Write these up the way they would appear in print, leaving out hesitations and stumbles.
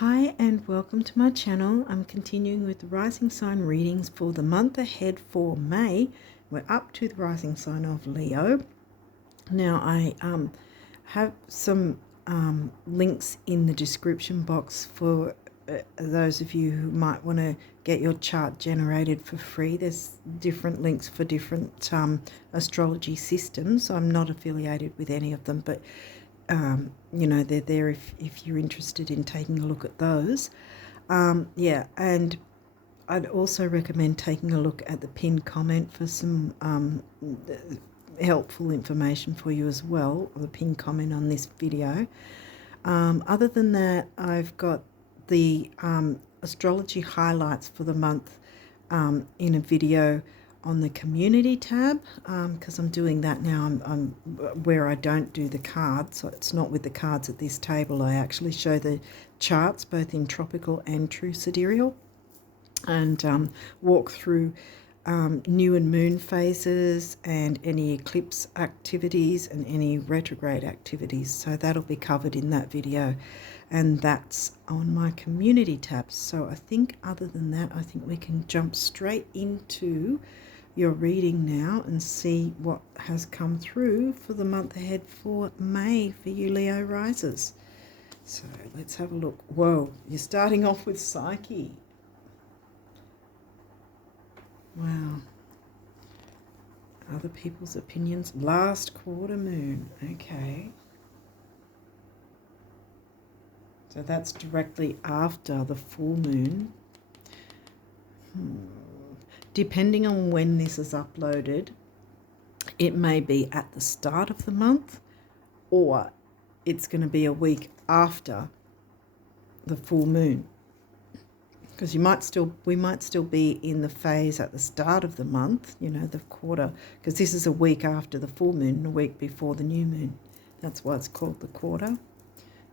Hi and welcome to my channel. I'm continuing with the rising sign readings for the month ahead for May. We're up to the rising sign of Leo. Now I have some links in the description box for those of you who might want to get your chart generated for free. There's different links for different astrology systems. I'm not affiliated with any of them, but you know, they're there if you're interested in taking a look at those. Yeah, and I'd also recommend taking a look at the pinned comment for some helpful information for you as well, the pinned comment on this video. Other than that, I've got the astrology highlights for the month in a video on the community tab, because I'm doing that now. I'm where I don't do the cards, so it's not with the cards at this table. I actually show the charts both in tropical and true sidereal, and walk through new and moon phases and any eclipse activities and any retrograde activities. So that'll be covered in that video, and that's on my community tab. So I think other than that, I think we can jump straight into your reading now and see what has come through for the month ahead for May for you Leo risers. So let's have a look. Whoa, you're starting off with Psyche. Wow. Other people's opinions. Last quarter moon. Okay. So that's directly after the full moon. Depending on when this is uploaded, it may be at the start of the month or it's going to be a week after the full moon. Because we might still be in the phase at the start of the month, you know, the quarter, because this is a week after the full moon and a week before the new moon. That's why it's called the quarter.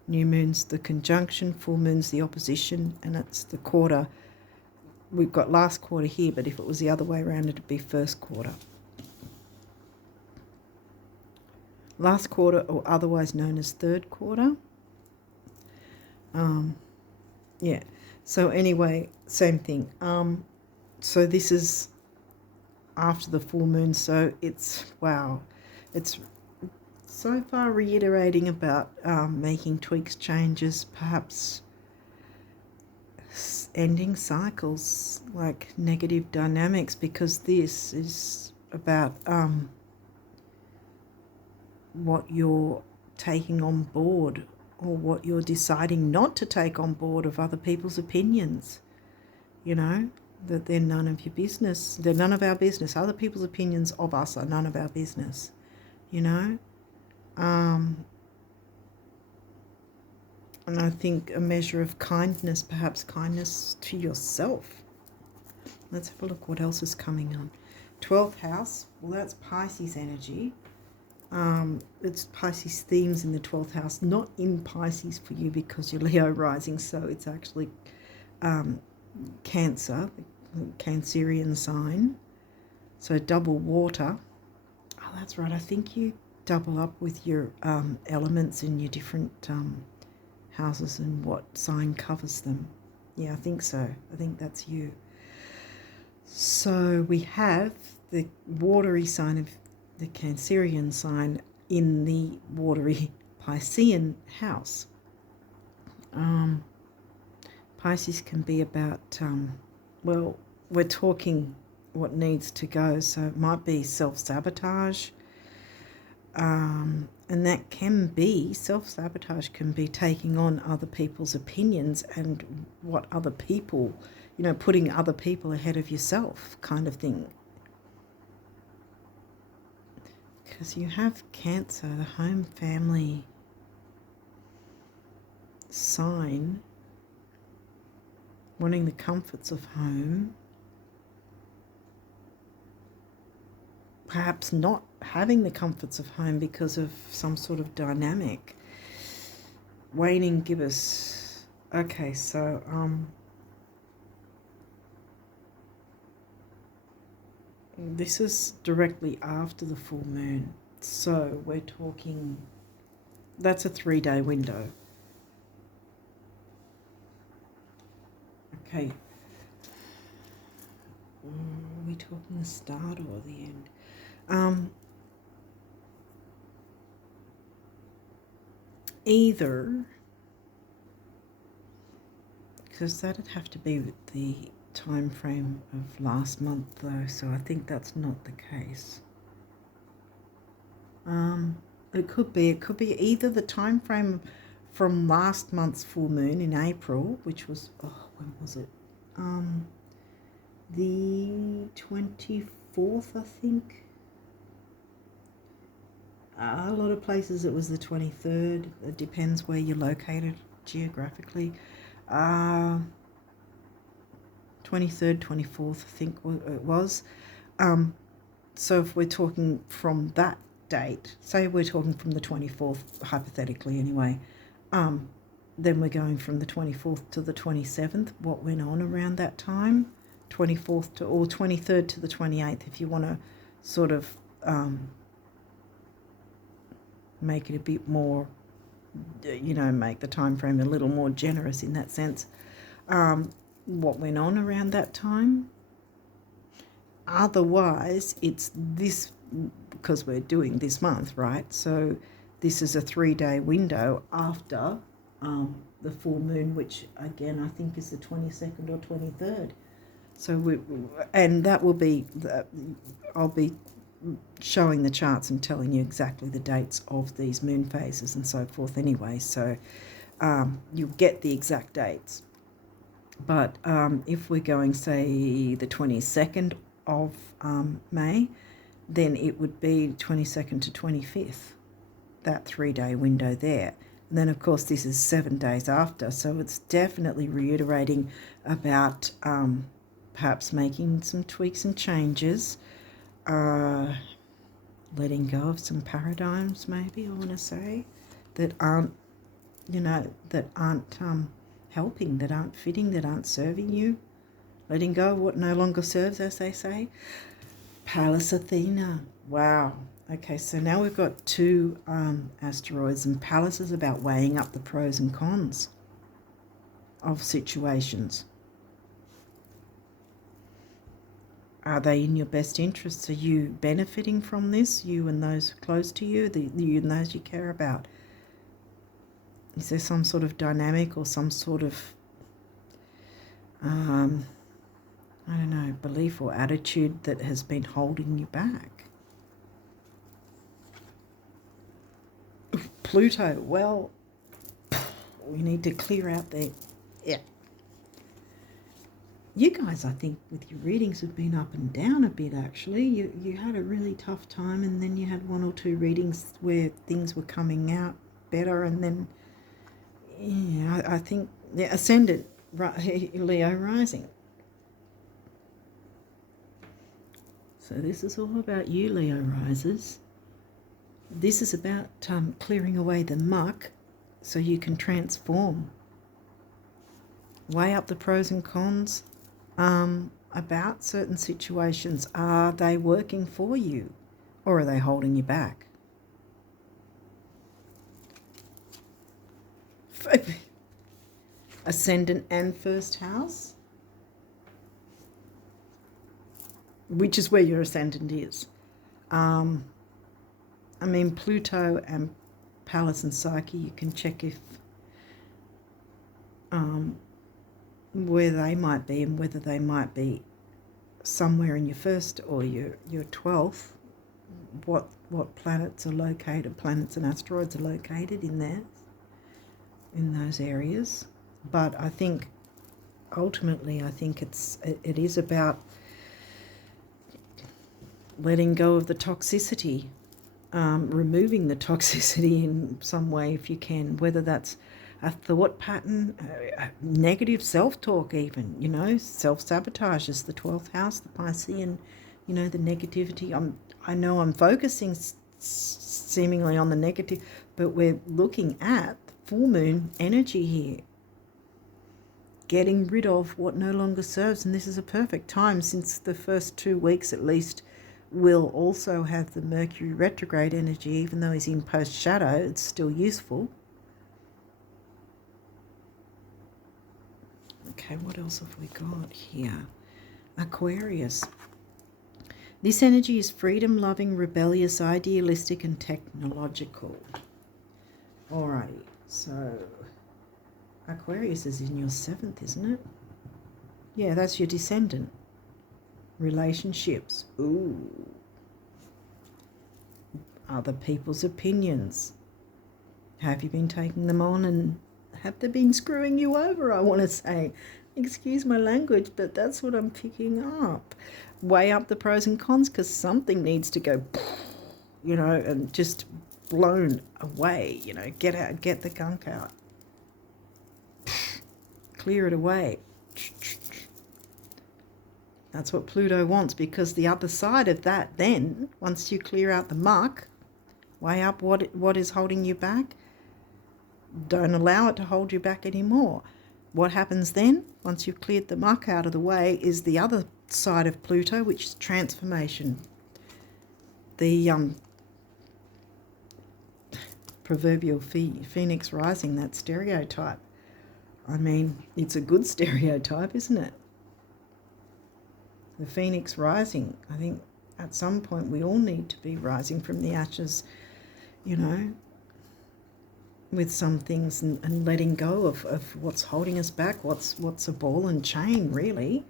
New moon's the conjunction, full moon's the opposition, and it's the quarter. We've got last quarter here, but if it was the other way around, it'd be first quarter. Last quarter, or otherwise known as third quarter. Yeah. So anyway, same thing. So this is after the full moon. So it's, wow, it's so far reiterating about making tweaks, changes, perhaps ending cycles, like negative dynamics, because this is about what you're taking on board or what you're deciding not to take on board of other people's opinions. You know, that they're none of your business. They're none of our business. Other people's opinions of us are none of our business, you know. And I think a measure of kindness, perhaps kindness to yourself. Let's have a look what else is coming on. 12th house, well, that's Pisces energy. It's Pisces themes in the 12th house, not in Pisces for you because you're Leo rising, so it's actually Cancer, Cancerian sign. So double water. Oh, that's right. I think you double up with your elements in your different houses and what sign covers them. Yeah, I think so. I think that's you. So we have the watery sign of the Cancerian sign in the watery Piscean house. Pisces can be about, well, we're talking what needs to go. So it might be self-sabotage. And that can be, self-sabotage can be taking on other people's opinions and what other people, you know, putting other people ahead of yourself kind of thing. Because you have Cancer, the home family sign, wanting the comforts of home, perhaps not having the comforts of home because of some sort of dynamic. Waning gibbous. Okay, so this is directly after the full moon. So we're talking, that's a 3-day window. Okay. Are we talking the start or the end? Either, because that'd have to be with the time frame of last month though, so I think that's not the case. It could be either the time frame from last month's full moon in April, which was, when was it? The 24th, I think. A lot of places it was the 23rd. It depends where you're located geographically. 23rd, 24th, I think it was. So if we're talking from that date, say we're talking from the 24th, hypothetically anyway, then we're going from the 24th to the 27th, what went on around that time, 24th to, or 23rd to the 28th, if you want to sort of make it a bit more, make the time frame a little more generous in that sense. What went on around that time. Otherwise, it's this, because we're doing this month, right? So this is a 3-day window after the full moon, which again I think is the 22nd or 23rd. So and that will be, I'll be showing the charts and telling you exactly the dates of these moon phases and so forth anyway, so you'll get the exact dates. But if we're going, say, the 22nd of May, then it would be 22nd to 25th, that 3-day window there. And then, of course, this is 7 days after, so it's definitely reiterating about perhaps making some tweaks and changes, letting go of some paradigms, maybe, I want to say, that aren't, helping, that aren't fitting, that aren't serving you. Letting go of what no longer serves, as they say. Pallas Athena. Wow. Okay, so now we've got 2 asteroids, and Pallas is about weighing up the pros and cons of situations. Are they in your best interests? Are you benefiting from this, you and those close to you, you and those you care about? Is there some sort of dynamic or some sort of, belief or attitude that has been holding you back? Pluto, well, we need to clear out there. Yeah. You guys, I think, with your readings have been up and down a bit, actually. You had a really tough time, and then you had 1 or 2 readings where things were coming out better, and then, yeah, I think, yeah, Ascendant, Leo rising. So this is all about you, Leo risers. This is about clearing away the muck so you can transform. Weigh up the pros and cons about certain situations. Are they working for you, or are they holding you back? Ascendant and first house, which is where your ascendant is. Pluto and Pallas and Psyche, you can check if where they might be, and whether they might be somewhere in your first or your 12th, what planets are located, planets and asteroids are located in there, in those areas. But I think ultimately, it is about letting go of the toxicity, removing the toxicity in some way if you can, whether that's a thought pattern, negative self-talk even, self-sabotage is the 12th house, the Piscean, the negativity. I know I'm focusing seemingly on the negative, but we're looking at full moon energy here. Getting rid of what no longer serves, and this is a perfect time, since the first 2 weeks at least will also have the Mercury retrograde energy. Even though he's in post shadow, it's still useful. Okay, what else have we got here? Aquarius. This energy is freedom-loving, rebellious, idealistic, and technological. Alrighty, so Aquarius is in your 7th, isn't it? Yeah, that's your descendant. Relationships. Ooh. Other people's opinions. Have you been taking them on, and have they been screwing you over, I want to say? Excuse my language, but that's what I'm picking up. Weigh up the pros and cons, because something needs to go, you know, and just blown away, you know, get out, get the gunk out. Clear it away. That's what Pluto wants, because the other side of that then, once you clear out the muck, weigh up what is holding you back. Don't allow it to hold you back anymore. What happens then, once you've cleared the muck out of the way, is the other side of Pluto, which is transformation. The proverbial phoenix rising, that stereotype. I mean, it's a good stereotype, isn't it? The phoenix rising. I think at some point we all need to be rising from the ashes, you know, with some things, and letting go of what's holding us back, what's a ball and chain, really.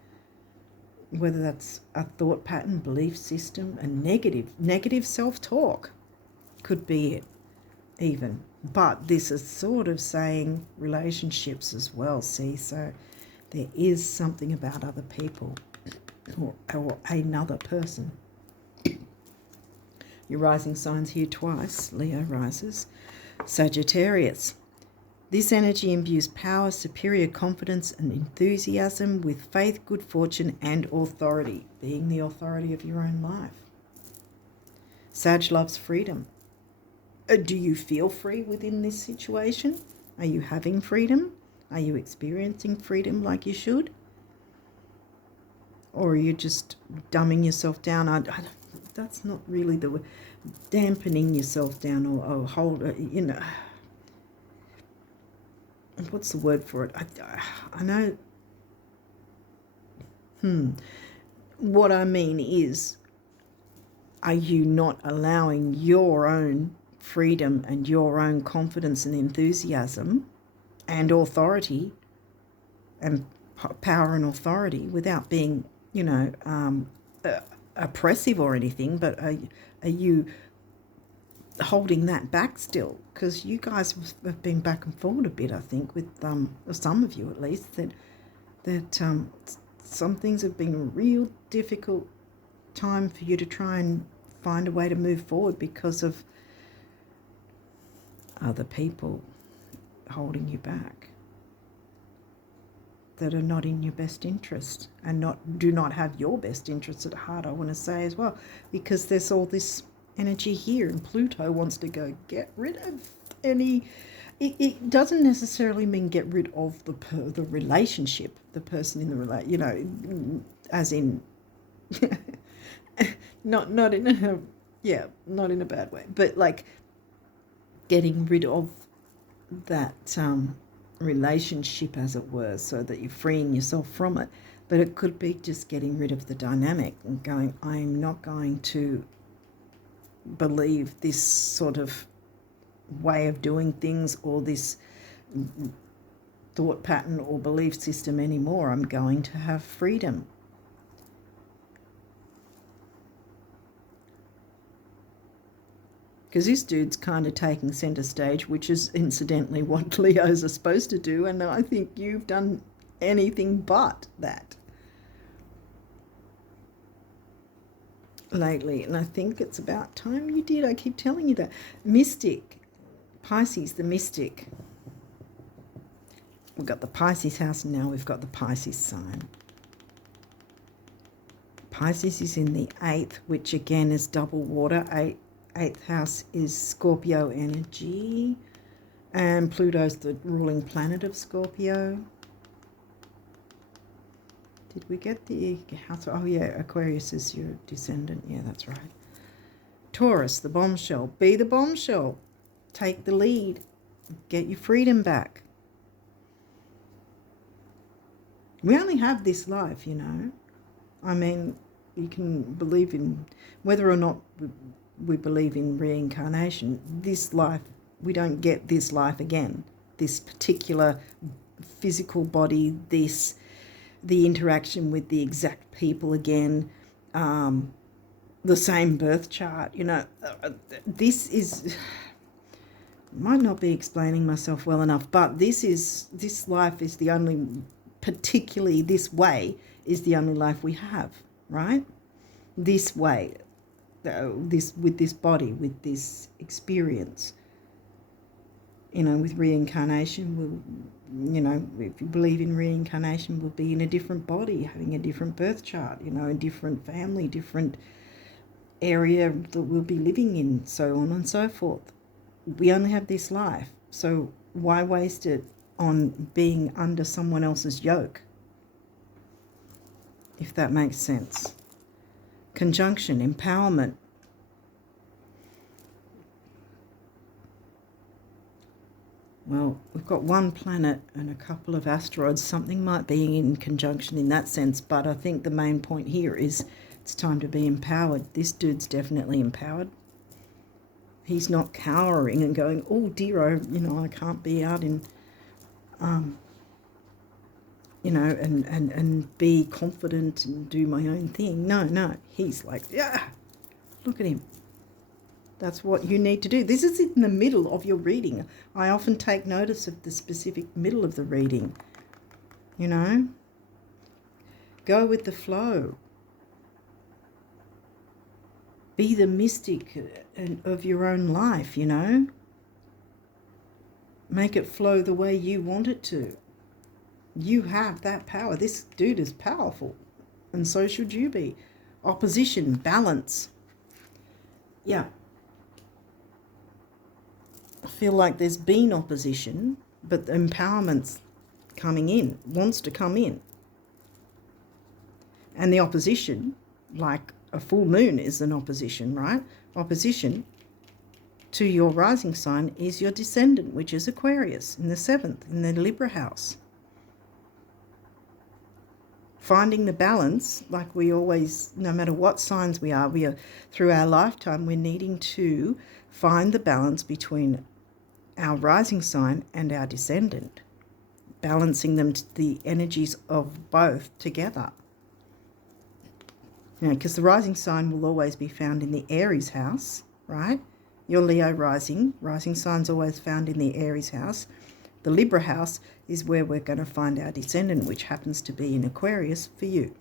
Whether that's a thought pattern, belief system, a negative self-talk could be it even. But this is sort of saying relationships as well, see? So there is something about other people or another person. Your rising signs here twice, Leo rises. Sagittarius. This energy imbues power, superior confidence, and enthusiasm with faith, good fortune, and authority, being the authority of your own life. Sag loves freedom. Do you feel free within this situation? Are you having freedom? Are you experiencing freedom like you should? Or are you just dumbing yourself down? That's not really the way. Dampening yourself down, or hold, you know, what's the word for it? I know. What I mean is, are you not allowing your own freedom and your own confidence and enthusiasm and authority and power and authority without being, you know, oppressive or anything, but are you holding that back still? Because you guys have been back and forward a bit, I think, with some of you at least, that some things have been a real difficult time for you to try and find a way to move forward because of other people holding you back that are not in your best interest, and do not have your best interests at heart, I want to say as well, because there's all this energy here, and Pluto wants to go get rid of any. It doesn't necessarily mean get rid of the relationship, the person in the you know, as in not in a bad way, but like getting rid of that relationship, as it were, so that you're freeing yourself from it. But it could be just getting rid of the dynamic and going, I'm not going to believe this sort of way of doing things or this thought pattern or belief system anymore. I'm going to have freedom. Because this dude's kind of taking centre stage, which is incidentally what Leos are supposed to do, and I think you've done anything but that lately, and I think it's about time you did. I keep telling you that. Mystic, Pisces, the mystic. We've got the Pisces house, and now we've got the Pisces sign. Pisces is in the 8th, which again is double water. 8th house is Scorpio energy, and Pluto's the ruling planet of Scorpio. Did we get the house? Oh yeah, Aquarius is your descendant. Yeah, that's right. Taurus, the bombshell. Be the bombshell. Take the lead. Get your freedom back. We only have this life, you know. I mean, you can believe in, whether or not we believe in reincarnation, this life, we don't get this life again. This particular physical body, the interaction with the exact people again, the same birth chart, you know. This is, might not be explaining myself well enough, but this life is the only, particularly this way, is the only life we have, right? This way, with this body, with this experience. You know, with reincarnation, we'll, you know, if you believe in reincarnation, we'll be in a different body, having a different birth chart, you know, a different family, different area that we'll be living in, so on and so forth. We only have this life, so why waste it on being under someone else's yoke, if that makes sense? Conjunction, empowerment. Well, we've got one planet and a couple of asteroids. Something might be in conjunction in that sense, but I think the main point here is it's time to be empowered. This dude's definitely empowered. He's not cowering and going, oh dear, you know, I can't be out in, you know, and be confident and do my own thing. No, he's like, yeah, look at him. That's what you need to do. This is in the middle of your reading. I often take notice of the specific middle of the reading, you know. Go with the flow. Be the mystic of your own life, you know. Make it flow the way you want it to. You have that power. This dude is powerful, and so should you be. Opposition, balance. Yeah. I feel like there's been opposition, but the empowerment's coming in, wants to come in. And the opposition, like a full moon is an opposition, right? Opposition to your rising sign is your descendant, which is Aquarius, in the 7th, in the Libra house. Finding the balance, like we always, no matter what signs we are through our lifetime, we're needing to find the balance between our rising sign and our descendant, balancing them to the energies of both together. You know, because the rising sign will always be found in the Aries house, right? Your Leo rising sign's always found in the Aries house. The Libra house is where we're going to find our descendant, which happens to be in Aquarius for you,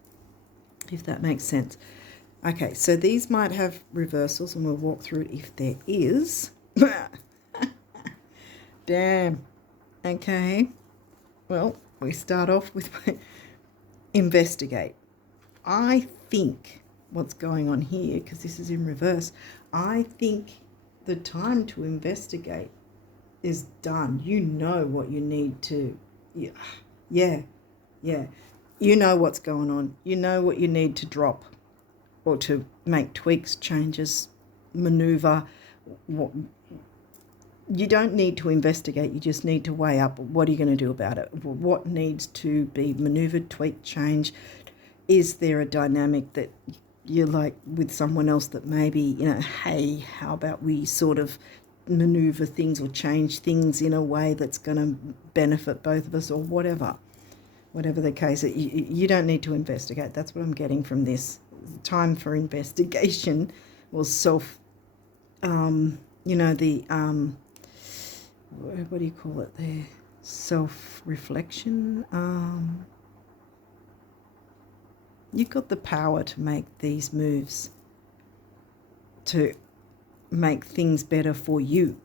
if that makes sense. Okay, so these might have reversals, and we'll walk through it if there is. Damn. Okay. Well, we start off with investigate. I think what's going on here, because this is in reverse, I think the time to investigate is done. You know what you need to, yeah. You know what's going on. You know what you need to drop or to make tweaks, changes, maneuver. You don't need to investigate. You just need to weigh up what are you going to do about it. What needs to be maneuvered, tweaked, changed. Is there a dynamic that you're like with someone else that maybe, you know, hey, how about we sort of maneuver things or change things in a way that's going to benefit both of us, or whatever the case. You don't need to investigate. That's what I'm getting from this. Time for investigation or self, you know, the, what do you call it there? Self-reflection. You've got the power to make these moves, to make things better for you.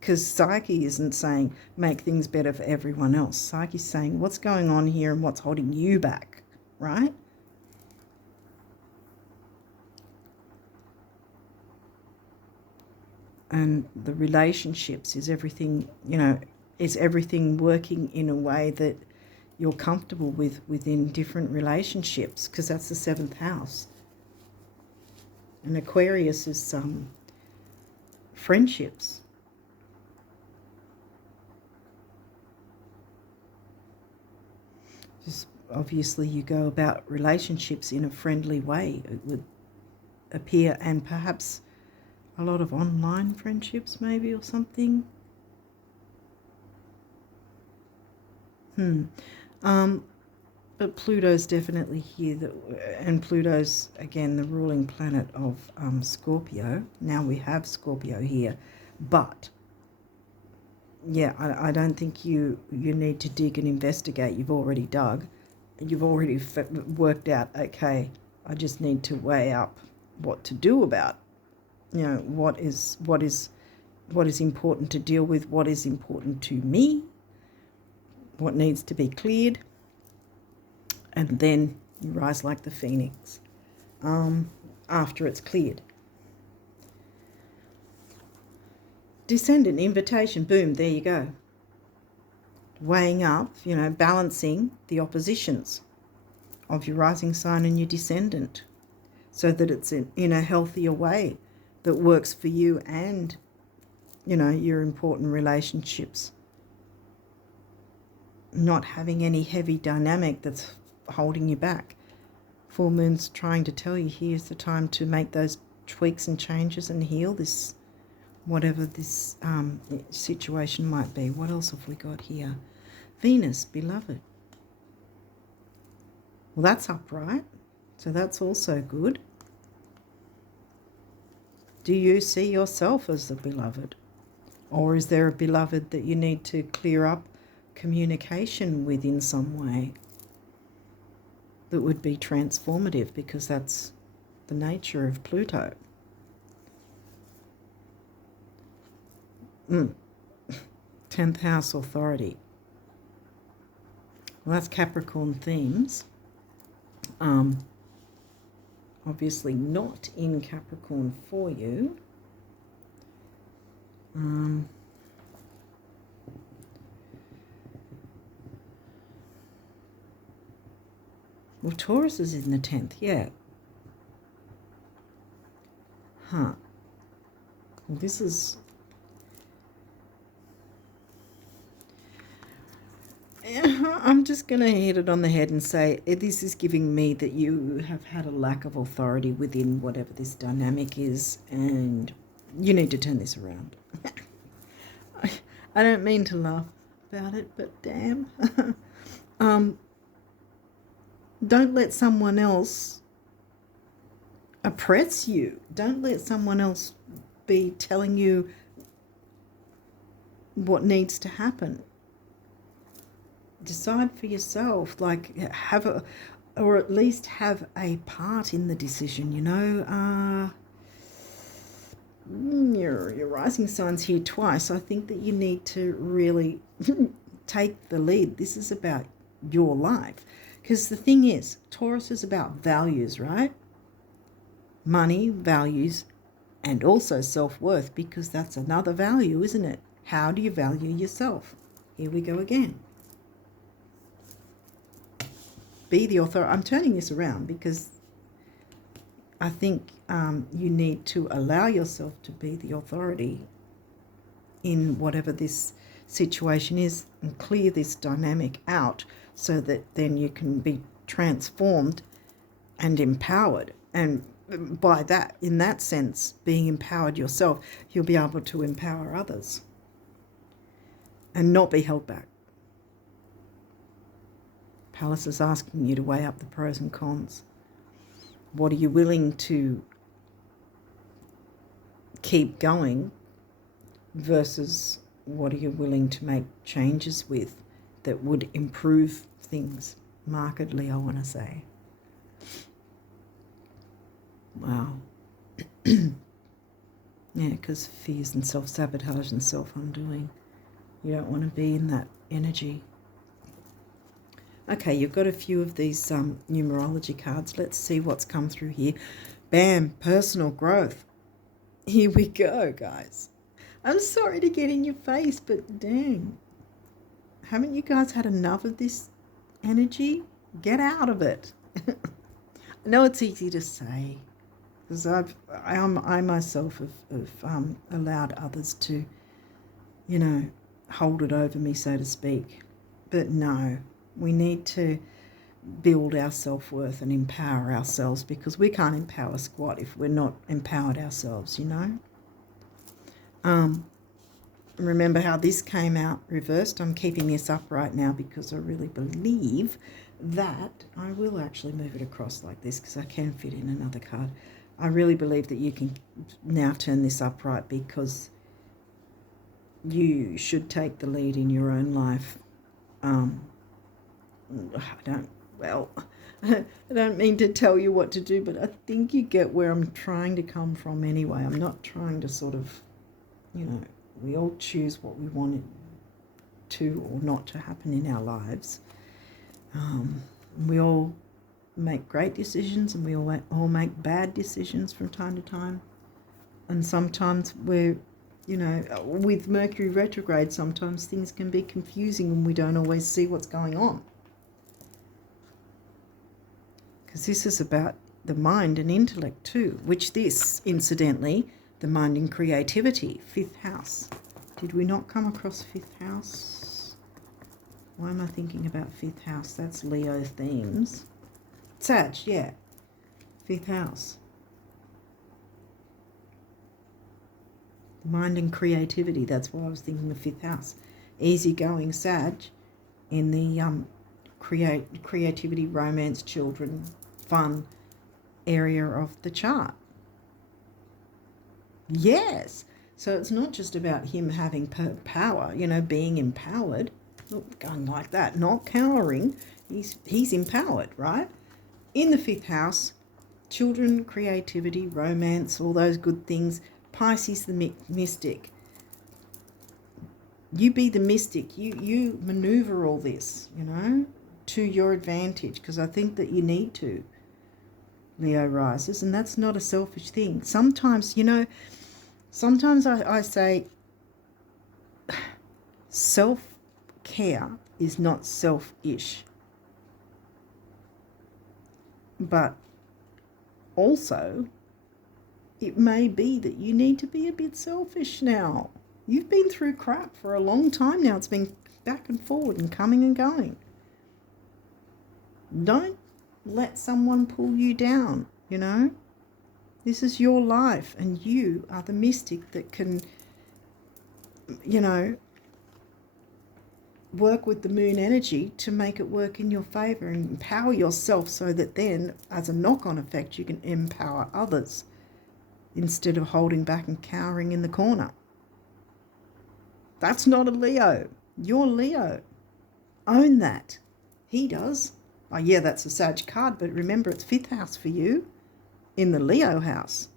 Because Psyche isn't saying make things better for everyone else. Psyche's saying what's going on here and what's holding you back, right? And the relationships, is everything, you know, is everything working in a way that you're comfortable with within different relationships? Because that's the 7th house. And Aquarius is friendships. Just obviously you go about relationships in a friendly way, it would appear, and perhaps a lot of online friendships maybe or something. But Pluto's definitely here, and Pluto's, again, the ruling planet of Scorpio. Now we have Scorpio here, but yeah, I don't think you need to dig and investigate. You've already dug. You've already worked out, okay, I just need to weigh up what to do about, what is important to deal with, what is important to me, what needs to be cleared, and then you rise like the phoenix after it's cleared. Descendant, invitation, boom, there you go. Weighing up, balancing the oppositions of your rising sign and your descendant so that it's in a healthier way that works for you and, your important relationships. Not having any heavy dynamic that's holding you back. Full moon's trying to tell you here's the time to make those tweaks and changes and heal this, whatever this situation might be. What else have we got here? Venus, beloved. Well, that's upright, so that's also good. Do you see yourself as the beloved? Or is there a beloved that you need to clear up communication with in some way that would be transformative, because that's the nature of Pluto? 10th house authority. Well, that's Capricorn themes. Obviously not in Capricorn for you. Well, Taurus is in the 10th, yeah. Well, this is... I'm just going to hit it on the head and say this is giving me that you have had a lack of authority within whatever this dynamic is, and you need to turn this around. I don't mean to laugh about it, but damn. Don't let someone else oppress you. Don't let someone else be telling you what needs to happen. Decide for yourself, like or at least have a part in the decision, your rising sign's here twice. I think that you need to really take the lead. This is about your life. Because the thing is, Taurus is about values, right? Money, values, and also self-worth, because that's another value, isn't it? How do you value yourself? Here we go again. Be the authority. I'm turning this around because I think you need to allow yourself to be the authority in whatever this situation is and clear this dynamic out so that then you can be transformed and empowered. And by that, in that sense, being empowered yourself, you'll be able to empower others and not be held back. Palace is asking you to weigh up the pros and cons. What are you willing to keep going versus what are you willing to make changes with that would improve things markedly, I want to say. Wow. Yeah, because fears and self-sabotage and self-undoing. You don't want to be in that energy. Okay, you've got a few of these numerology cards. Let's see what's come through here. Bam, personal growth. Here we go, guys. I'm sorry to get in your face, but dang. Haven't you guys had enough of this energy? Get out of it. I know it's easy to say, because I myself have allowed others to, hold it over me, so to speak. But no. We need to build our self-worth and empower ourselves, because we can't empower squat if we're not empowered ourselves, you know. Remember how this came out reversed? I'm keeping this up right now because I really believe that I will actually move it across like this because I can fit in another card. I really believe that you can now turn this upright because you should take the lead in your own life. I don't mean to tell you what to do, but I think you get where I'm trying to come from anyway. I'm not trying to sort of, you know, we all choose what we want it to or not to happen in our lives. We all make great decisions and we all make bad decisions from time to time. And sometimes we're, you know, with Mercury retrograde, sometimes things can be confusing and we don't always see what's going on. Because this is about the mind and intellect too, which this, incidentally, the mind and creativity, 5th house. Did we not come across 5th house? Why am I thinking about 5th house? That's Leo themes. Sag, yeah. 5th house. Mind and creativity, that's why I was thinking of 5th house. Easygoing Sag in the creativity, romance, children, fun area of the chart. Yes. So it's not just about him having power, you know, being empowered, not going like that, not cowering. He's empowered, right? In the 5th house, children, creativity, romance, all those good things. Pisces, the mystic. You be the mystic. You maneuver all this, you know, to your advantage, because I think that you need to, Leo rises, and that's not a selfish thing. Sometimes, you know, sometimes I say self-care is not selfish, but also it may be that you need to be a bit selfish now. You've been through crap for a long time now. It's been back and forward and coming and going. Don't let someone pull you down, you know. This is your life and you are the mystic that can, you know, work with the moon energy to make it work in your favor and empower yourself so that then, as a knock-on effect, you can empower others instead of holding back and cowering in the corner. That's not a Leo. You're Leo. Own that. He does. Oh, yeah, that's a Sag card, but remember it's 5th house for you in the Leo house.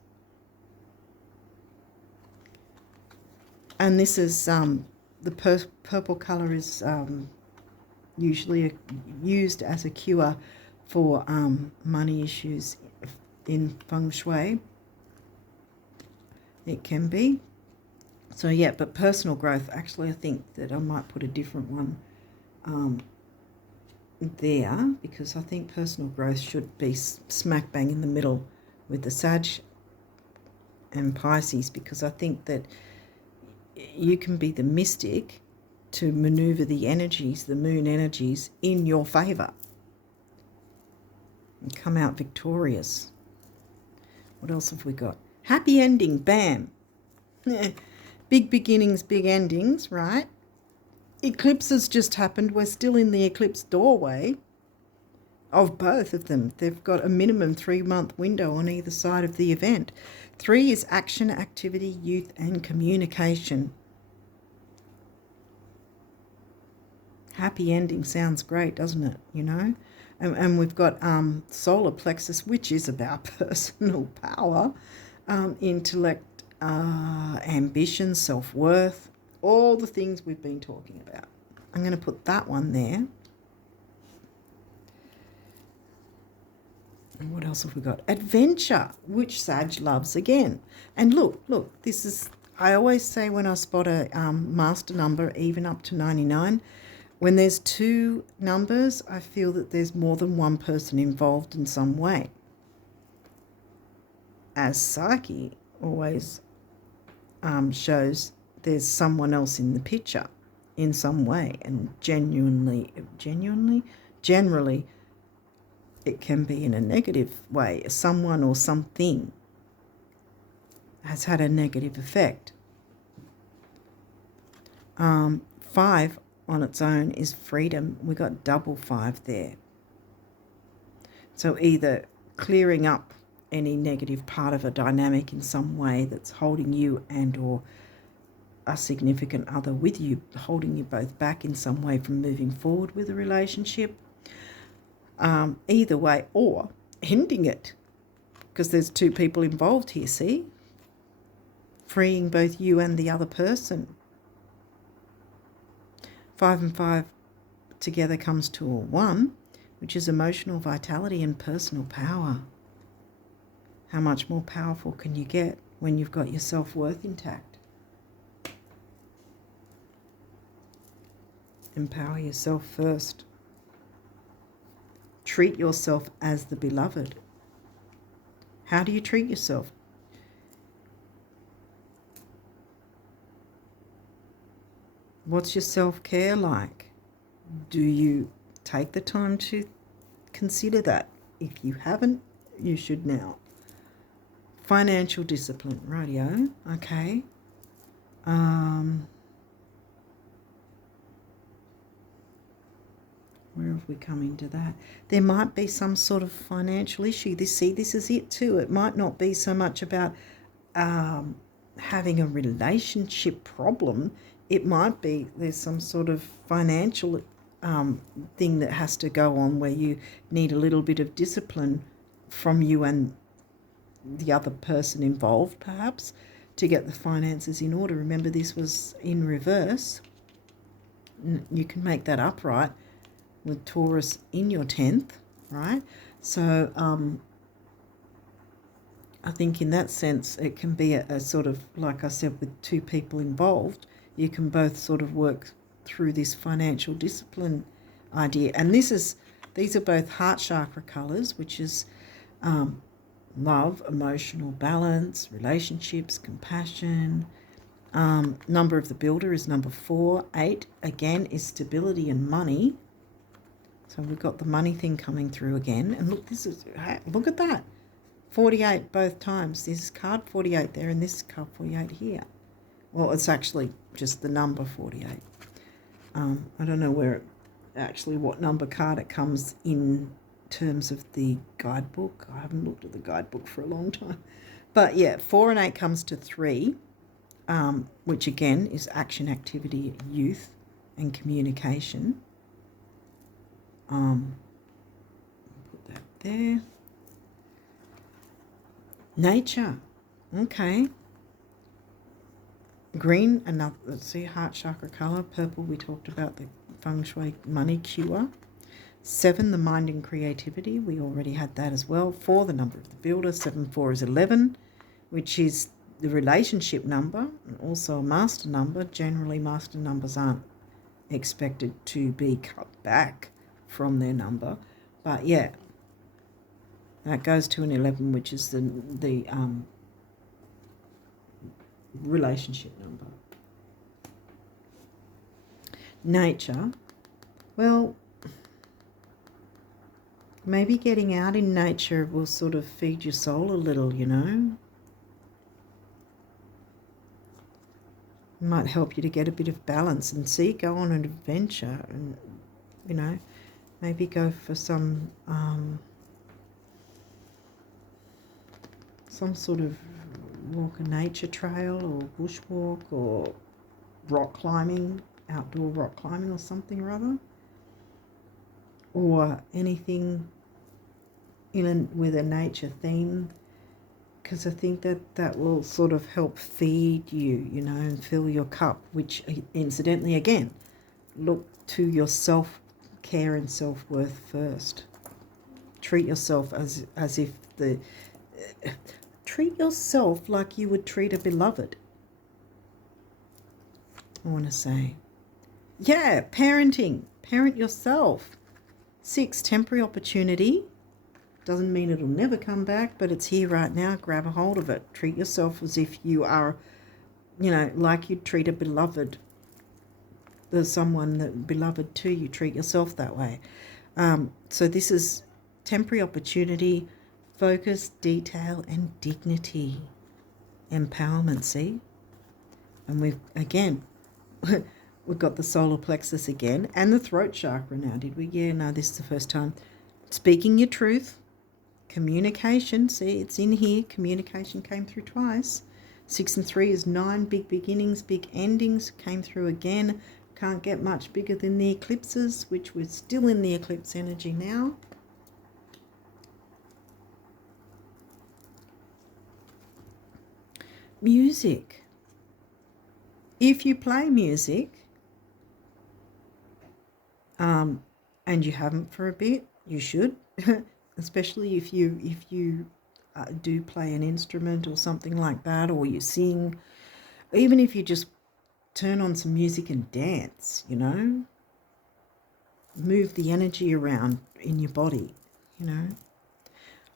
And this is, the purple colour is usually used as a cure for money issues in feng shui. It can be. So, yeah, but personal growth, actually, I think that I might put a different one there, because I think personal growth should be smack bang in the middle with the Sag and Pisces, because I think that you can be the mystic to maneuver the energies, the moon energies, in your favour and come out victorious. What else have we got? Happy ending, bam. Big beginnings, big endings, right? Eclipses just happened. We're still in the eclipse doorway of both of them. They've got a minimum 3-month window on either side of the event. 3 is action, activity, youth, and communication. Happy ending sounds great, doesn't it? You know? And we've got solar plexus, which is about personal power, intellect, ambition, self-worth, all the things we've been talking about. I'm going to put that one there. And what else have we got? Adventure, which Sag loves again. And look, this is, I always say when I spot a master number, even up to 99, when there's 2 numbers, I feel that there's more than one person involved in some way. As Psyche always shows, there's someone else in the picture in some way, and generally It can be in a negative way. Someone or something has had a negative effect. 5 on its own is freedom. We got double 5 there. So either clearing up any negative part of a dynamic in some way that's holding you and or a significant other with you, holding you both back in some way from moving forward with a relationship. Either way, or ending it, because there's 2 people involved here, see? Freeing both you and the other person. 5 and 5 together comes to a 1, which is emotional vitality and personal power. How much more powerful can you get when you've got your self-worth intact? Empower yourself first. Treat yourself as the beloved. How do you treat yourself? What's your self-care like? Do you take the time to consider that? If you haven't, you should now. Financial discipline, rightio, okay. Where have we come into that? There might be some sort of financial issue. This is it too. It might not be so much about having a relationship problem. It might be there's some sort of financial thing that has to go on where you need a little bit of discipline from you and the other person involved, perhaps, to get the finances in order. Remember, this was in reverse. You can make that upright with Taurus in your 10th, right? So I think in that sense it can be a sort of, like I said, with 2 people involved, you can both sort of work through this financial discipline idea. And these are both heart chakra colours, which is love, emotional balance, relationships, compassion. Number of the builder is number 4. 8, again, is stability and money. So we've got the money thing coming through again. And look at that. 48 both times. This card 48 there and this card 48 here. Well, it's actually just the number 48. I don't know what number card it comes in terms of the guidebook. I haven't looked at the guidebook for a long time. But yeah, 4 and 8 comes to 3, which again is action, activity, youth, and communication. Put that there. Nature. Okay. Green, another, let's see, heart chakra color. Purple, we talked about the feng shui money cure. 7, the mind and creativity. We already had that as well. 4, the number of the builder. 7, 4 is 11, which is the relationship number and also a master number. Generally, master numbers aren't expected to be cut back from their number. But yeah, that goes to an 11, which is the relationship number. Nature, well, maybe getting out in nature will sort of feed your soul a little, you know. Might help you to get a bit of balance and go on an adventure and, you know, maybe go for some sort of walk a nature trail or bushwalk or rock climbing, outdoor rock climbing or something or other, or anything with a nature theme, because I think that will sort of help feed you, you know, and fill your cup, which incidentally, again, look to your self-care and self-worth first. Treat yourself as if treat yourself like you would treat a beloved. I want to say. Yeah, parenting. Parent yourself. 6, temporary opportunity. Doesn't mean it'll never come back, but it's here right now. Grab a hold of it. Treat yourself as if you are, you know, like you'd treat a beloved. There's someone that beloved to you. Treat yourself that way. So this is temporary opportunity, focus, detail, and dignity. Empowerment, see? And we've, again, we've got the solar plexus again and the throat chakra now, did we? Yeah, no, this is the first time. Speaking your truth, communication, see, it's in here. Communication came through twice. 6 and 3 is 9, big beginnings, big endings, came through again. Can't get much bigger than the eclipses, which we're still in the eclipse energy now. Music. If you play music, and you haven't for a bit, you should, especially if you do play an instrument or something like that, or you sing, even if you just turn on some music and dance, you know, move the energy around in your body, you know.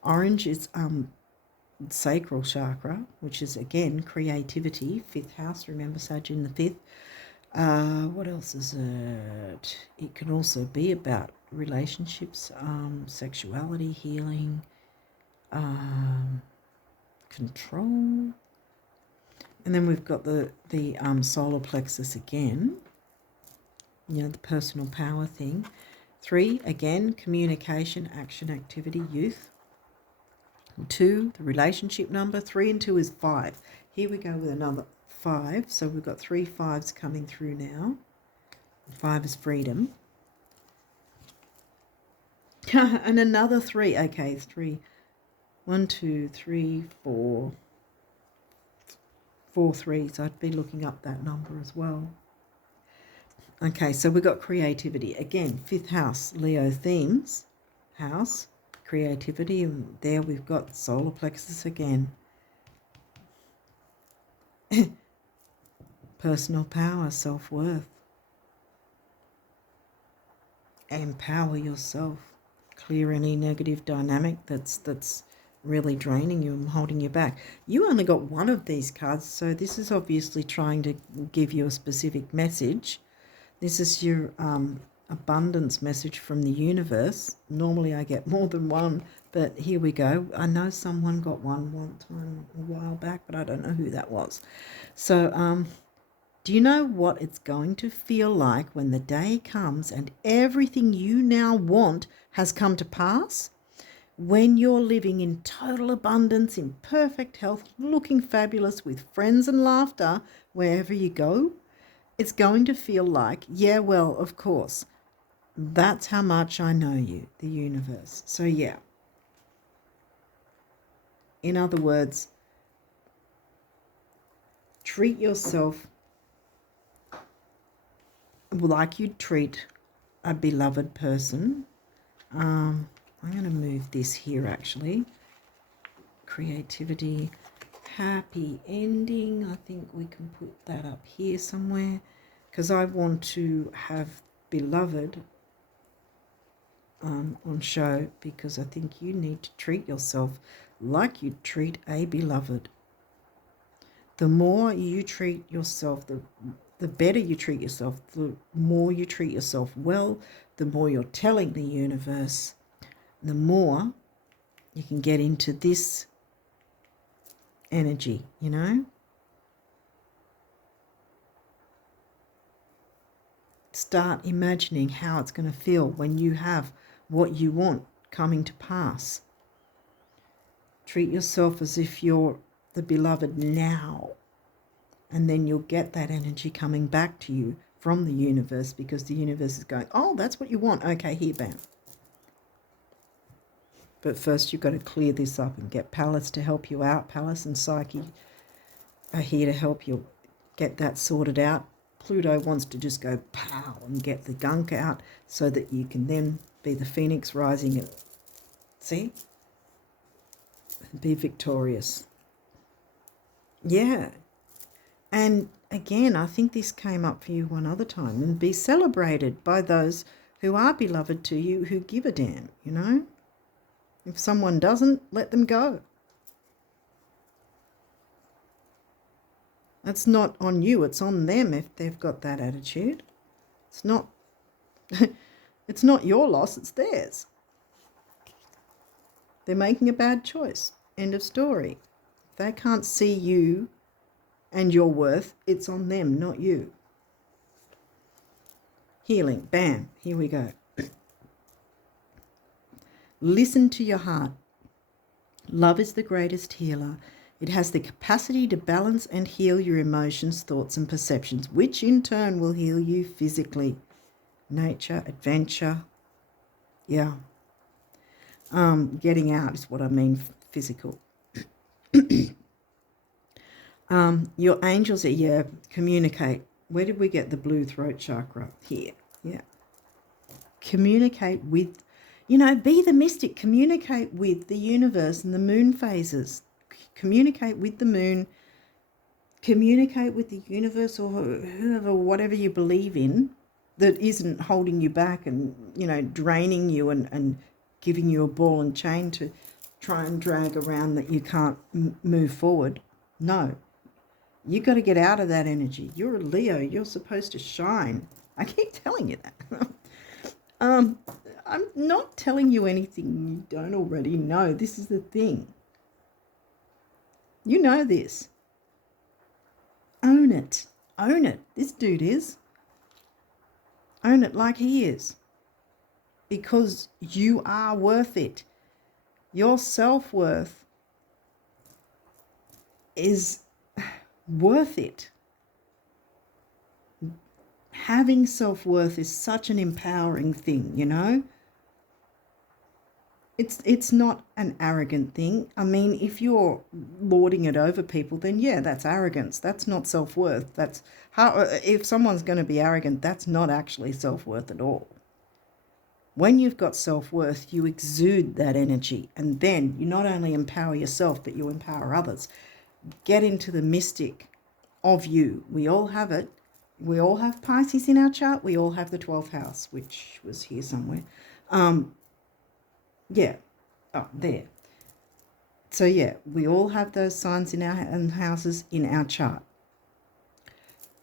Orange is sacral chakra, which is again creativity, 5th house, remember Sag in the 5th. What else is it? It can also be about relationships, sexuality, healing, control. And then we've got the solar plexus again, you know, the personal power thing. 3, again, communication, action, activity, youth. 2, the relationship number. 3 and 2 is 5. Here we go with another 5. So we've got 3 5s coming through now. 5 is freedom. And another 3. Okay, 3. 1, 2, 3, 4. 4 3s. I'd be looking up that number as well. Okay, so we've got creativity. Again, 5th house, Leo themes. House, creativity. And there we've got solar plexus again. Personal power, self-worth. Empower yourself. Clear any negative dynamic that's really draining you and holding you back. You only got one of these cards, so this is obviously trying to give you a specific message. This is your abundance message from the universe. Normally I get more than one, but here we go. I know someone got one time a while back, but I don't know who that was. So do you know what it's going to feel like when the day comes and everything you now want has come to pass? When you're living in total abundance, in perfect health, looking fabulous with friends and laughter wherever you go, it's going to feel like, yeah, well, of course, that's how much I know you, the universe. So yeah, in other words, treat yourself like you'd treat a beloved person. I'm going to move this here actually. Creativity, happy ending. I think we can put that up here somewhere because I want to have beloved on show because I think you need to treat yourself like you'd treat a beloved. The more you treat yourself, the better you treat yourself, the more you treat yourself well, the more you're telling the universe, the more you can get into this energy, you know. Start imagining how it's going to feel when you have what you want coming to pass. Treat yourself as if you're the beloved now, and then you'll get that energy coming back to you from the universe because the universe is going, oh, that's what you want. Okay, here, bam. But first you've got to clear this up and get Pallas to help you out. Pallas and Psyche are here to help you get that sorted out. Pluto wants to just go pow and get the gunk out so that you can then be the phoenix rising and, see? Be victorious. Yeah. And again, I think this came up for you one other time. And be celebrated by those who are beloved to you, who give a damn, you know? If someone doesn't, let them go. It's not on you, it's on them if they've got that attitude. It's not it's not your loss, it's theirs. They're making a bad choice. End of story. If they can't see you and your worth, it's on them, not you. Healing. Bam. Here we go. Listen to your heart. Love is the greatest healer. It has the capacity to balance and heal your emotions, thoughts, and perceptions, which in turn will heal you physically. Nature, adventure. Yeah. Getting out is what I mean, physical. Your angels are, communicate. Where did we get the blue throat chakra? Here. Yeah. Communicate with, be the mystic. Communicate with the universe and the moon phases. Communicate with the moon. Communicate with the universe or whoever, whatever you believe in, that isn't holding you back and, draining you and giving you a ball and chain to try and drag around that you can't move forward. No. You got to get out of that energy. You're a Leo. You're supposed to shine. I keep telling you that. I'm not telling you anything you don't already know. This is the thing. You know this. Own it. Own it. This dude is. Own it like he is. Because you are worth it. Your self-worth is worth it. Having self-worth is such an empowering thing, It's not an arrogant thing. I mean, if you're lording it over people, then yeah, that's arrogance. That's not self-worth. That's how, if someone's going to be arrogant, that's not actually self-worth at all. When you've got self-worth, you exude that energy, and then you not only empower yourself, but you empower others. Get into the mystic of you. We all have it. We all have Pisces in our chart. We all have the 12th house, which was here somewhere. Yeah. Oh, there. So, yeah, we all have those signs in our houses in our chart.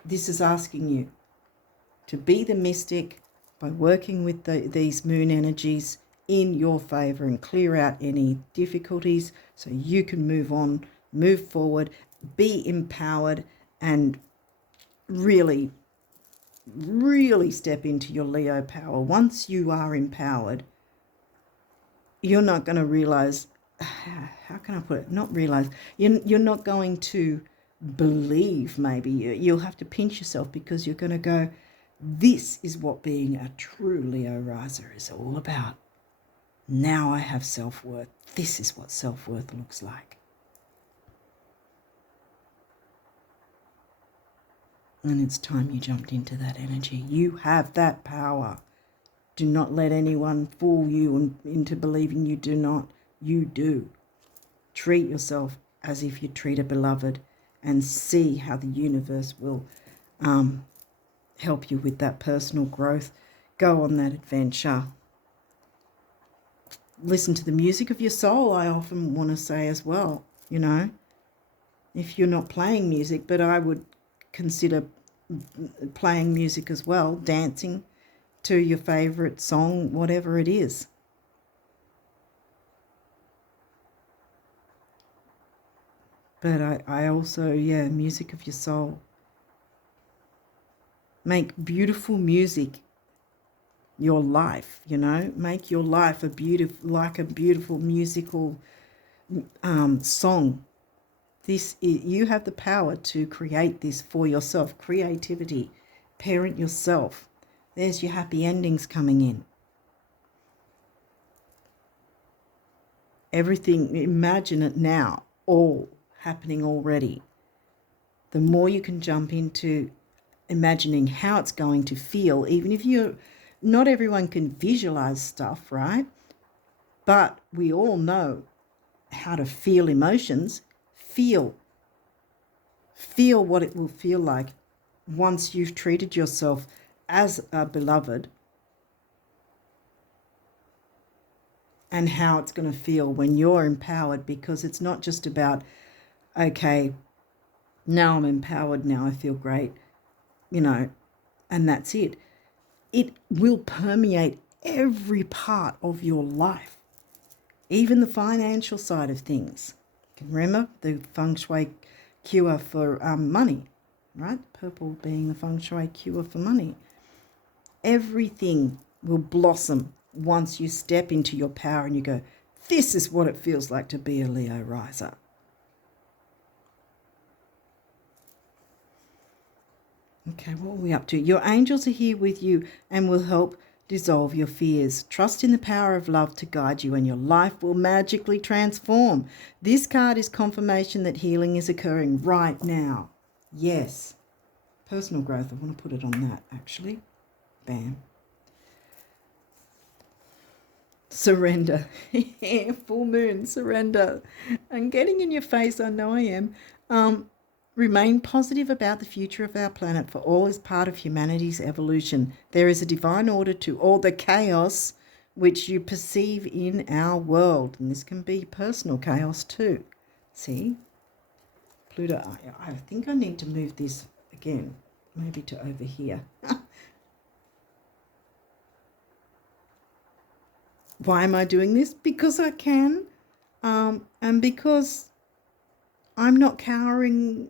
This is asking you to be the mystic by working with these moon energies in your favor and clear out any difficulties so you can move on, move forward, be empowered, and really, really step into your Leo power. Once you are empowered, you're not going to realize, how can I put it? Not realize, you're not going to believe, maybe. You'll have to pinch yourself because you're going to go, this is what being a true Leo riser is all about. Now I have self-worth. This is what self-worth looks like. And it's time you jumped into that energy. You have that power. Do not let anyone fool you into believing you do not. You do. Treat yourself as if you treat a beloved and see how the universe will help you with that personal growth. Go on that adventure. Listen to the music of your soul, I often want to say as well, If you're not playing music, but I would consider playing music as well, dancing to your favourite song, whatever it is. But I also, music of your soul. Make beautiful music your life, Make your life a beautiful musical song. You have the power to create this for yourself. Creativity. Parent yourself. There's your happy endings coming in. Everything, imagine it now, all happening already. The more you can jump into imagining how it's going to feel, even if not everyone can visualize stuff, right? But we all know how to feel emotions. Feel what it will feel like once you've treated yourself as a beloved, and how it's going to feel when you're empowered, because it's not just about, okay, now I'm empowered, now I feel great, and that's it. It will permeate every part of your life. even the financial side of things. Remember the feng shui cure for money, right? Purple being the feng shui cure for money. Everything will blossom once you step into your power and you go, this is what it feels like to be a Leo riser. Okay, what are we up to? Your angels are here with you and will help dissolve your fears. Trust in the power of love to guide you and your life will magically transform. This card is confirmation that healing is occurring right now. Yes. Personal growth. I want to put it on that actually. Bam. Surrender. Full moon, surrender. I'm getting in your face, I know I am. Remain positive about the future of our planet, for all is part of humanity's evolution. There is a divine order to all the chaos which you perceive in our world. And this can be personal chaos too. See? Pluto, I think I need to move this again, maybe to over here. Why am I doing this? Because I can, and because I'm not cowering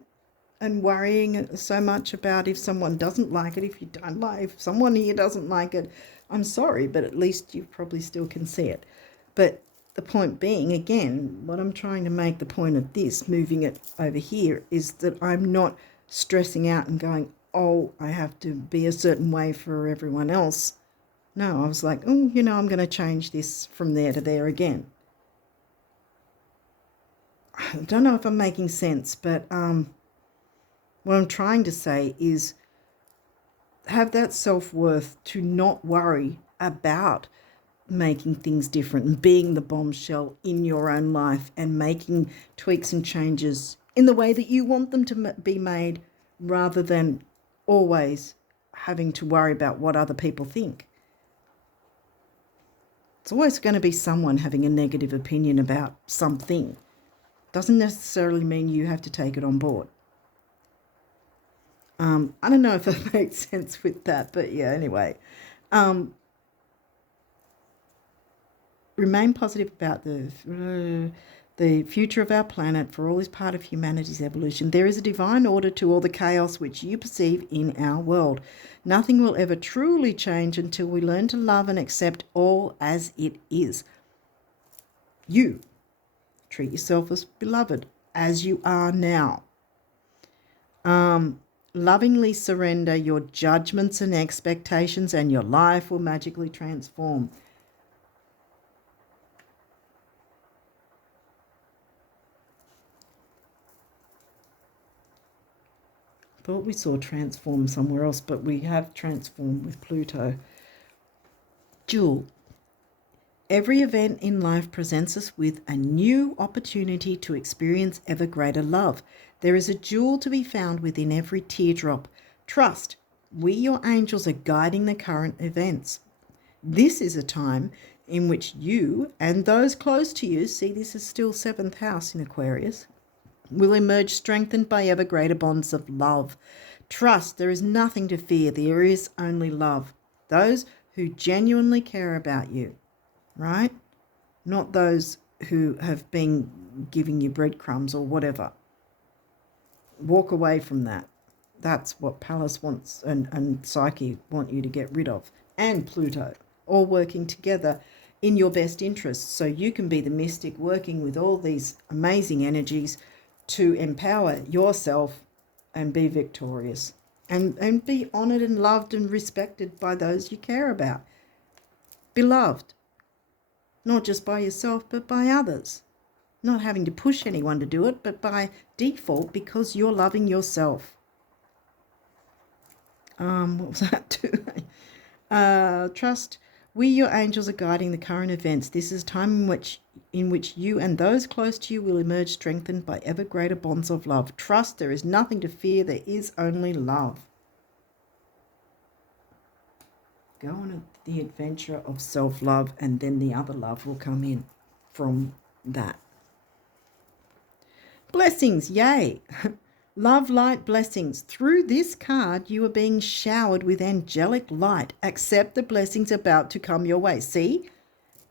and worrying so much about if someone doesn't like it, if you don't like, if someone here doesn't like it, I'm sorry, but at least you probably still can see it. But the point being, again, what I'm trying to make the point of this, moving it over here, is that I'm not stressing out and going, oh, I have to be a certain way for everyone else. No, I was like, oh, you know, I'm going to change this from there to there again. I don't know if I'm making sense, but what I'm trying to say is have that self-worth to not worry about making things different and being the bombshell in your own life and making tweaks and changes in the way that you want them to be made, rather than always having to worry about what other people think. It's always going to be someone having a negative opinion about something. Doesn't necessarily mean you have to take it on board. I don't know if that makes sense with that, but yeah, anyway. Remain positive about the future of our planet, for all is part of humanity's evolution. There is a divine order to all the chaos which you perceive in our world. Nothing will ever truly change until we learn to love and accept all as it is. You treat yourself as beloved, as you are now. Lovingly surrender your judgments and expectations, and your life will magically transform. Thought we saw transform somewhere else, but we have transformed with Pluto. Jewel. Every event in life presents us with a new opportunity to experience ever greater love. There is a jewel to be found within every teardrop. Trust, we, your angels, are guiding the current events. This is a time in which you and those close to you, see this is still 7th house in Aquarius, will emerge strengthened by ever greater bonds of love. Trust, there is nothing to fear. There is only love. Those who genuinely care about you, right? Not those who have been giving you breadcrumbs or whatever. Walk away from that. That's what Pallas wants and Psyche want you to get rid of. And Pluto, all working together in your best interests, so you can be the mystic working with all these amazing energies to empower yourself and be victorious and be honoured and loved and respected by those you care about. Beloved, not just by yourself, but by others. Not having to push anyone to do it, but by default, because you're loving yourself. What was that too? Trust, we, your angels, are guiding the current events. This is a time in which you and those close to you will emerge strengthened by ever greater bonds of love. Trust, there is nothing to fear. There is only love. Go on the adventure of self-love, and then the other love will come in from that. Blessings, yay. Love, light, blessings. Through this card, you are being showered with angelic light. Accept the blessings about to come your way. See?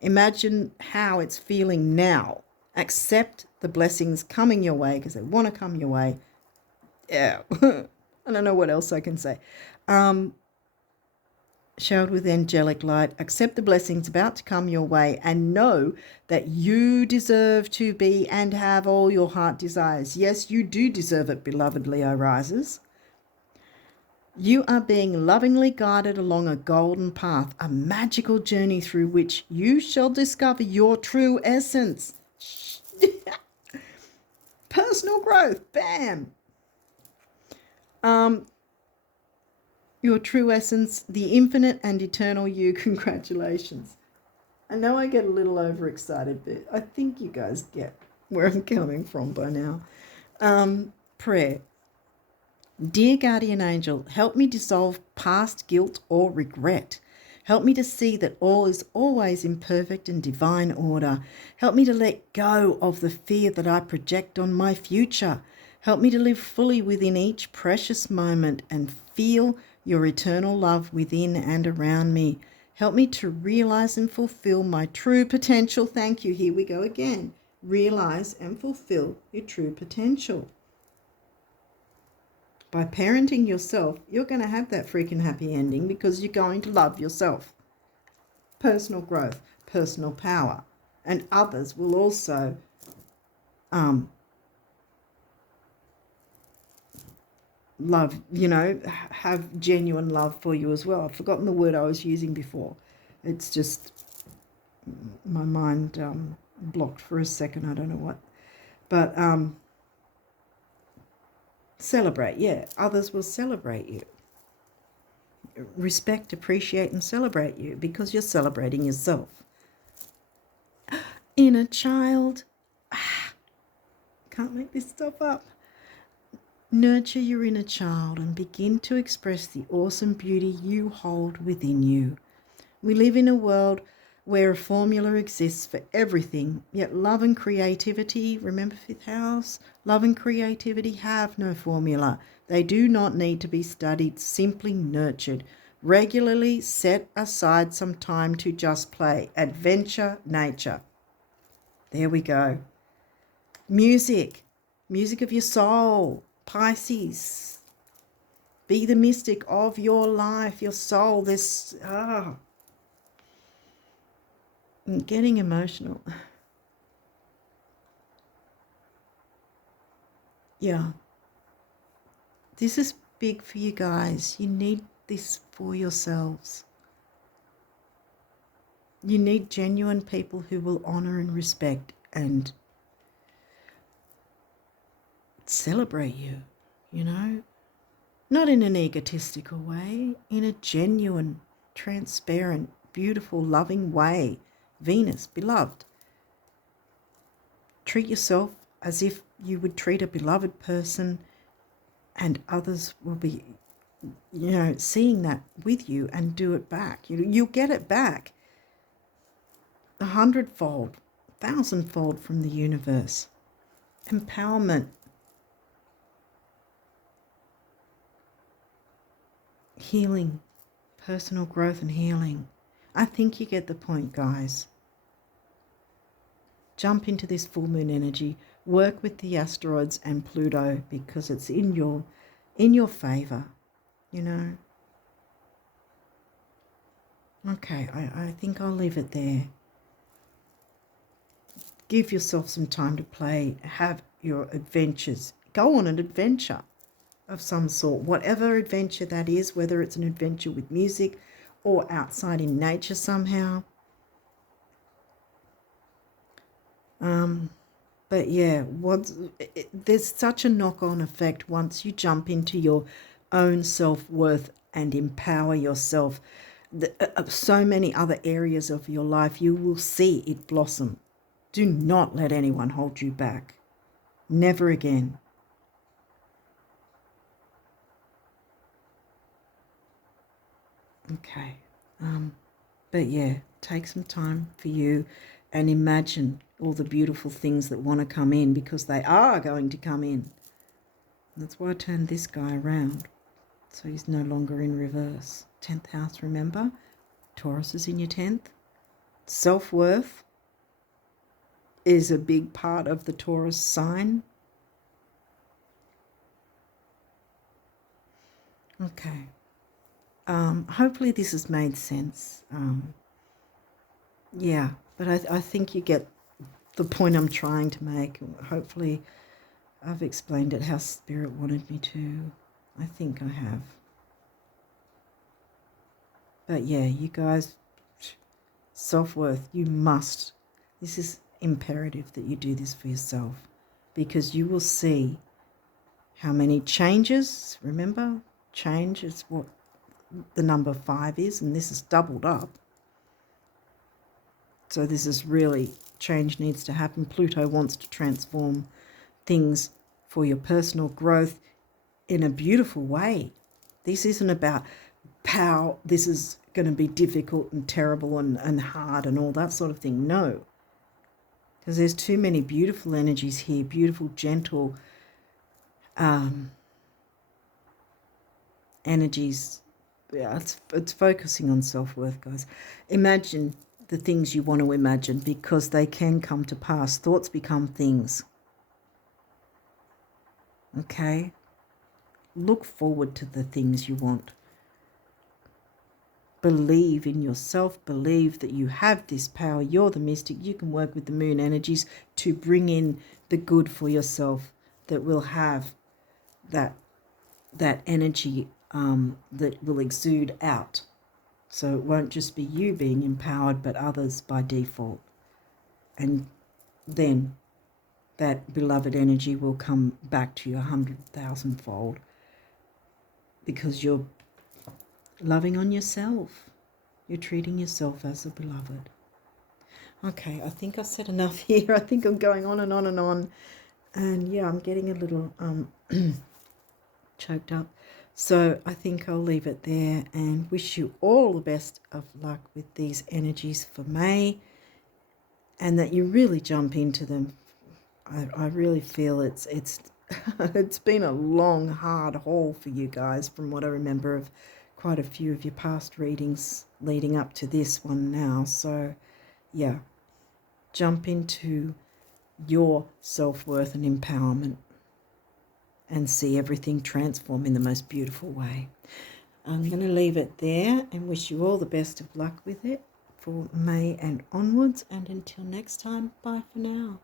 Imagine how it's feeling now. Accept the blessings coming your way because they want to come your way. Yeah. I don't know what else I can say. Showered with angelic light, accept the blessings about to come your way and know that you deserve to be and have all your heart desires. Yes, you do deserve it, beloved Leo risers. You are being lovingly guided along a golden path, a magical journey through which you shall discover your true essence. Personal growth, bam. Your true essence, the infinite and eternal you. Congratulations. I know I get a little overexcited, but I think you guys get where I'm coming from by now. Prayer. Dear guardian angel, help me dissolve past guilt or regret. Help me to see that all is always in perfect and divine order. Help me to let go of the fear that I project on my future. Help me to live fully within each precious moment and feel your eternal love within and around me. Help me to realize and fulfill my true potential. Thank you. Here we go again. Realize and fulfill your true potential. By parenting yourself, you're going to have that freaking happy ending because you're going to love yourself. Personal growth, personal power, and others will also love, have genuine love for you as well. I've forgotten the word I was using before. It's just my mind blocked for a second. I don't know what. But celebrate, yeah. Others will celebrate you. Respect, appreciate, and celebrate you because you're celebrating yourself. Inner child. Can't make this stuff up. Nurture your inner child and begin to express the awesome beauty you hold within you. We live in a world where a formula exists for everything, yet love and creativity, remember fifth house, love and creativity have no formula. They do not need to be studied, simply nurtured. Regularly set aside some time to just play. Adventure, nature. There we go. Music of your soul. Pisces, be the mystic of your life, your soul. I'm getting emotional. Yeah, this is big for you guys. You need this for yourselves. You need genuine people who will honor and respect and celebrate you, not in an egotistical way, in a genuine, transparent, beautiful, loving way. Venus, beloved. Treat yourself as if you would treat a beloved person, and others will be, seeing that with you and do it back. You'll get it back 100-fold, 1,000-fold from the universe. Empowerment. Healing, personal growth and healing. I think you get the point, guys. Jump into this full moon energy. Work with the asteroids and Pluto because it's in your favor, Okay, I think I'll leave it there. Give yourself some time to play. Have your adventures. Go on an adventure of some sort, whatever adventure that is, whether it's an adventure with music or outside in nature somehow. But yeah, there's such a knock-on effect once you jump into your own self-worth and empower yourself. So many other areas of your life, you will see it blossom. Do not let anyone hold you back. Never again. Okay. But yeah, take some time for you and imagine all the beautiful things that want to come in because they are going to come in. That's why I turned this guy around. So he's no longer in reverse. 10th house, remember? Taurus is in your 10th. Self-worth is a big part of the Taurus sign. Okay. Hopefully this has made sense. Yeah, but I think you get the point I'm trying to make. Hopefully I've explained it how Spirit wanted me to. I think I have. But yeah, you guys, self-worth, you must. This is imperative that you do this for yourself, because you will see how many changes. Remember, change is what the number 5 is, and this is doubled up. So this is really, change needs to happen. Pluto wants to transform things for your personal growth in a beautiful way. This isn't about how this is going to be difficult and terrible and hard and all that sort of thing. No. Because there's too many beautiful energies here, beautiful, gentle energies. Yeah, it's focusing on self-worth, guys. Imagine the things you want to imagine, because they can come to pass. Thoughts become things. Okay? Look forward to the things you want. Believe in yourself. Believe that you have this power. You're the mystic. You can work with the moon energies to bring in the good for yourself that will have that energy that will exude out. So it won't just be you being empowered, but others by default. And then that beloved energy will come back to you 100,000-fold, because you're loving on yourself. You're treating yourself as a beloved. Okay, I think I've said enough here. I think I'm going on and on and on. And yeah, I'm getting a little choked up. So I think I'll leave it there and wish you all the best of luck with these energies for May, and that you really jump into them. I really feel it's it's been a long, hard haul for you guys, from what I remember of quite a few of your past readings leading up to this one now. So yeah, jump into your self-worth and empowerment and see everything transform in the most beautiful way. I'm going to leave it there and wish you all the best of luck with it for May and onwards. And until next time, bye for now.